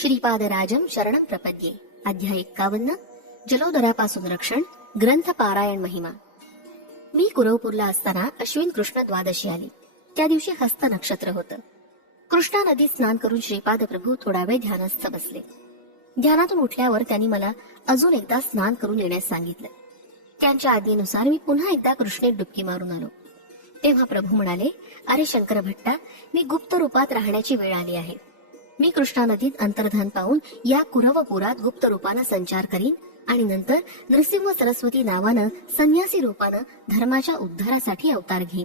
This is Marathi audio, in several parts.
श्रीपादराजम शरणम प्रपद्ये अध्याय एक्कावन्न जलोदरापासून रक्षण ग्रंथ पारायण महिमा मी कुरवपूरला असताना अश्विन कृष्ण द्वादशी आली त्या दिवशी हस्त नक्षत्र होतं कृष्णा नदीत स्नान करून श्रीपाद प्रभू थोडा वेळ ध्यानस्थ बसले ध्यानातून उठल्यावर त्यांनी मला अजून एकदा स्नान करून येण्यास सांगितलं त्यांच्या आज्ञेनुसार मी पुन्हा एकदा कृष्णेत डुबकी मारून आलो तेव्हा प्रभू म्हणाले अरे शंकर भट्टा मी गुप्त रूपात राहण्याची वेळ आली आहे मी कृष्णा नदीत अंतर्धान पाहून या कुरवपुरात गुप्त रूपानं संचार करीन आणि नंतर नृसिंह सरस्वती नावानं संन्यासी रूपानं धर्माच्या उद्धारासाठी अवतार घेईन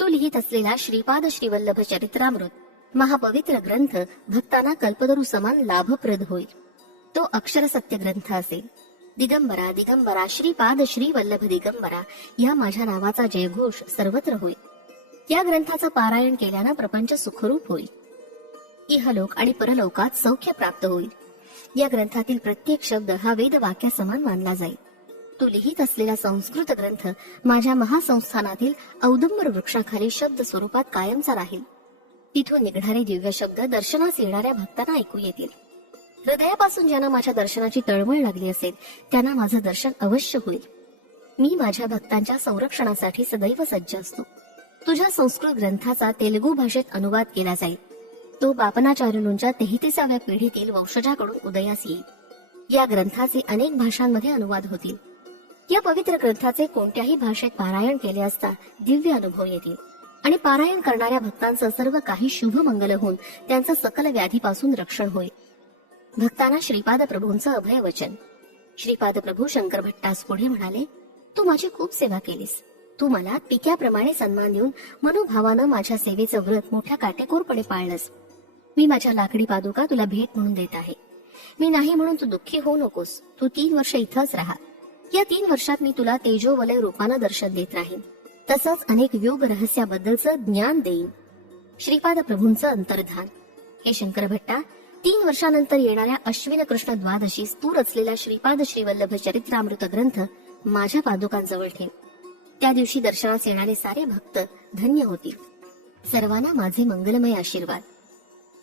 तो लिहित असलेला श्रीपाद श्रीवल्लभ चरित्रामृत महापवित्र ग्रंथ भक्तांना कल्पदरू समान लाभप्रद होईल तो अक्षरसत्य ग्रंथ असेल दिगंबरा दिगंबरा श्रीपाद श्रीवल्लभ दिगंबरा या माझ्या नावाचा जयघोष सर्वत्र होईल या ग्रंथाचं पारायण केल्यानं प्रपंच सुखरूप होईल इहलोक आणि परलोकात सौख्य प्राप्त होईल या ग्रंथातील प्रत्येक शब्द हा वेद वाक्या समान मानला जाईल तू लिहित असलेला संस्कृत ग्रंथ माझ्या महासंस्थानातील औदंबर वृक्षाखाली शब्द स्वरूपात कायमचा राहील तिथून निघणारे दिव्य शब्द दर्शनास येणाऱ्या भक्तांना ऐकू येतील हृदयापासून ज्यांना माझ्या दर्शनाची तळमळ लागली असेल त्यांना माझं दर्शन अवश्य होईल मी माझ्या भक्तांच्या संरक्षणासाठी सदैव सज्ज असतो तुझ्या संस्कृत ग्रंथाचा तेलुगू भाषेत अनुवाद केला जाईल तो बापनाचार्यूंच्या तेहतीसाव्या पिढीतील वंशजाकडून उदयास येईल या ग्रंथाचे अनेक भाषांमध्ये अनुवाद होतील या पवित्र ग्रंथाचे कोणत्याही भाषेत पारायण केले असता दिव्य अनुभव येतील आणि पारायण करणाऱ्या भक्तांचं सर्व काही शुभ मंगल होऊन त्यांचं सकल व्याधीपासून रक्षण होईल भक्तांना श्रीपाद प्रभूंचं अभय वचन श्रीपाद प्रभू शंकर भट्टास पुढे म्हणाले तू माझी खूप सेवा केलीस तू मला पिक्याप्रमाणे सन्मान देऊन मनोभावानं माझ्या सेवेचं व्रत मोठ्या काटेकोरपणे पाळलंस मी माझ्या लाकडी पादुका तुला भेट म्हणून देत आहे मी नाही म्हणून तू दुःखी होऊ नकोस तू तीन वर्ष इथंच राहा या तीन वर्षात मी तुला तेजोवलय रूपानं दर्शन देत राहीन तसंच अनेक योग रहस्याबद्दलचं ज्ञान देईन श्रीपाद प्रभूंचं अंतर्धान हे भट्टा तीन वर्षानंतर येणाऱ्या अश्विन कृष्ण द्वादशी तू असलेल्या श्रीपाद श्रीवल्लभ चरित्रामृत ग्रंथ माझ्या पादुकांजवळ ठेव त्या दिवशी दर्शनास येणारे सारे भक्त धन्य होतील सर्वांना माझे मंगलमय आशीर्वाद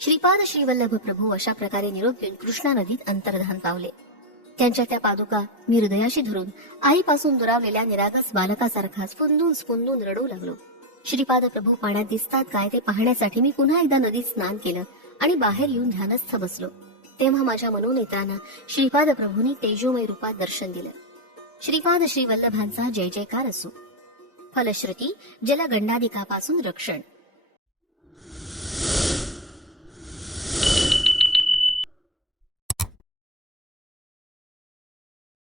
श्रीपाद श्रीवल्लभ प्रभू अशा प्रकारे निरोप घेऊन कृष्णा नदीत अंतर्धान पावले त्यांच्या त्या पादुका मी हृदयाशी धरून आईपासून दुरावलेल्या निरागस बालकासारखा स्पुंदून स्पुंदून रडू लागलो श्रीपाद प्रभू पाण्यात दिसतात काय ते पाहण्यासाठी मी पुन्हा एकदा नदीत स्नान केलं आणि बाहेर येऊन ध्यानस्थ बसलो तेव्हा माझ्या येताना श्रीपाद प्रभूंनी तेजोमय रूपात दर्शन दिलं श्रीपाद श्रीवल्लभांचा जय जयकार असो फलश्रुती जलगंडाधिकापासून रक्षण